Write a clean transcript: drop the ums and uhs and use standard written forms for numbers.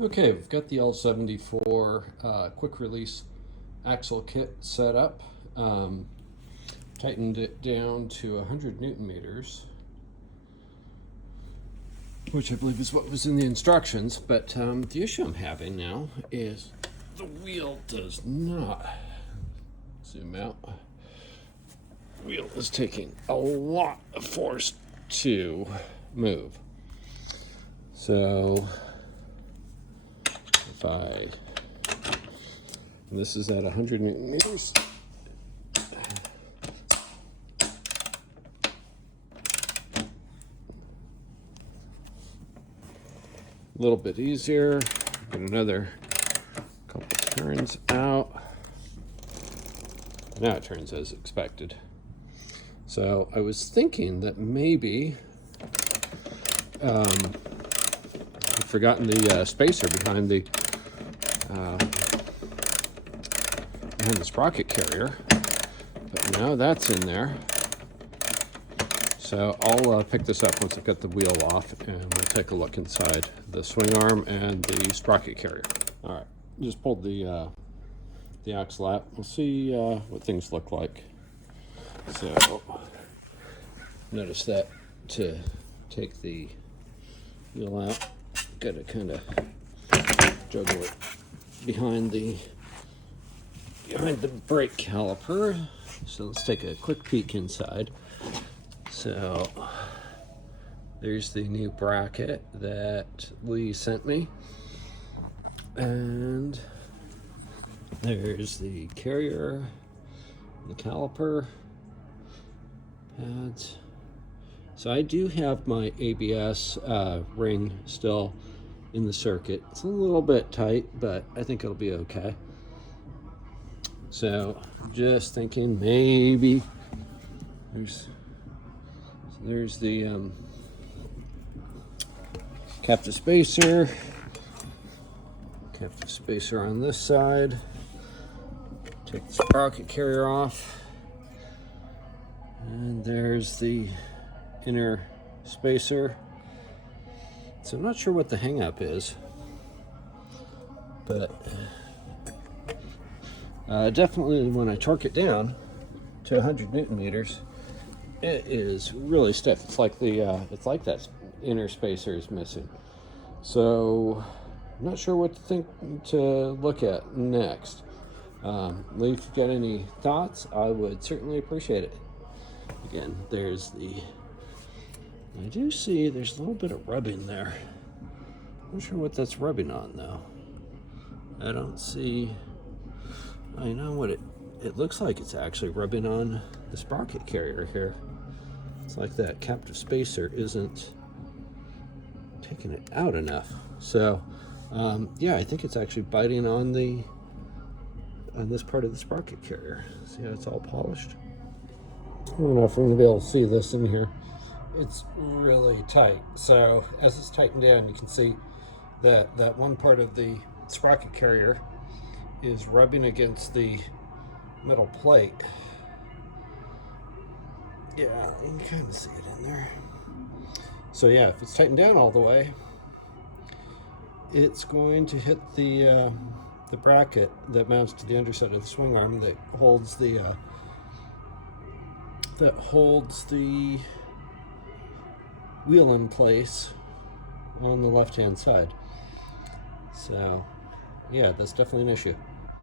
Okay, we've got the L74 quick release axle kit set up. Tightened it down to 100 Newton meters, which I believe is what was in the instructions. But the issue I'm having now is the wheel does not zoom out. The wheel is taking a lot of force to move. So and this is at 100 Newton meters. A little bit easier. Get another couple turns out. Now it turns as expected. So I was thinking that maybe I'd forgotten the spacer behind the sprocket carrier, but now that's in there. So I'll pick this up once I've got the wheel off, and we'll take a look inside the swing arm and the sprocket carrier. All right, just pulled the axle out. We'll see what things look like. So notice that to take the wheel out, got to kind of juggle it behind the brake caliper. So let's take a quick peek inside. So there's the new bracket that Lee sent me, and there's the carrier, the caliper pads. So I do have my ABS ring still in the circuit. It's a little bit tight, but I think it'll be okay. So just thinking maybe there's the captive spacer on this side. Take the sprocket carrier off, and there's the inner spacer. So I'm not sure what the hang up is, but definitely when I torque it down to 100 Newton meters, it is really stiff. It's like that inner spacer is missing. So I'm not sure what to look at next. Lee, if you've got any thoughts, I would certainly appreciate it. Again, I do see there's a little bit of rubbing there. I'm not sure what that's rubbing on though. I don't see. I know what it looks like. It's actually rubbing on the sprocket carrier here. It's like that captive spacer isn't taking it out enough. So yeah, I think it's actually biting on this part of the sprocket carrier. See how it's all polished? I don't know if we're gonna be able to see this in here. It's really tight. So as it's tightened down, you can see that one part of the sprocket carrier is rubbing against the metal plate. Yeah, you can kind of see it in there. So yeah, if it's tightened down all the way, it's going to hit the bracket that mounts to the underside of the swing arm that holds the wheel in place on the left-hand side. So yeah, that's definitely an issue.